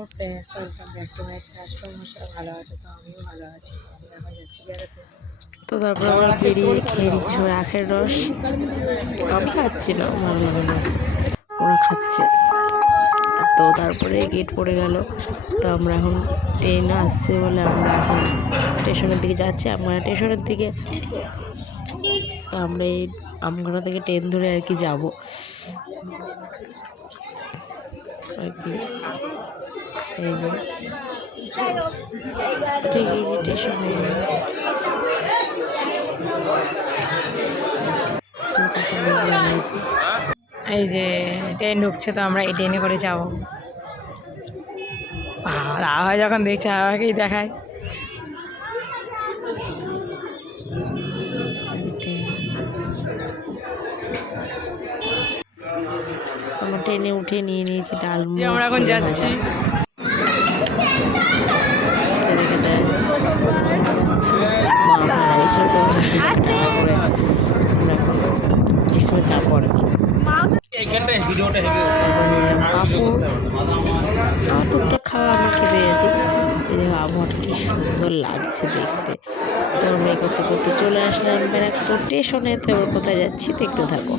Hello friends, welcome back to my channel. মশা ভালো আছে, তো আমিও ভালো আছি। আমি এখন যাচ্ছি বেড়াতে। তো তারপর আমরা বেরিয়ে খেয়ে নিচ্ছি সবাই আখের রস। আমি খাচ্ছি না, ভালো লাগে না, ওরা খাচ্ছে। তো তারপরে গেট পড়ে গেল। তো আমরা এখন ট্রেন আসছে বলে আমরা এখন স্টেশনের দিকে যাচ্ছি, আমরা স্টেশনের দিকে। তো আমরা এই আমগাড়া থেকে ট্রেন ধরে আর কি যাবো আর কি। এই যে উঠে গিয়েছি স্টেশনে। এই যে ট্রেন ঢুকছে, তো আমরা এই ট্রেনে করে যাবো। হয় যখন দেখছে আমাকেই দেখায়। আমরা ট্রেনে উঠে নিয়ে নিয়েছি ডাল। আমরা এখন যাচ্ছি। যেখানে যাবো আর কি। পাঁপড়টা খাওয়া আমরা খেতে গেছি। এই দেখো আবহাওয়াটা কি সুন্দর লাগছে দেখতে। তো আমরা এই করতে করতে চলে আসলাম ব্যারাকপুর স্টেশনে। তো এবার কোথায় যাচ্ছি দেখতে থাকো।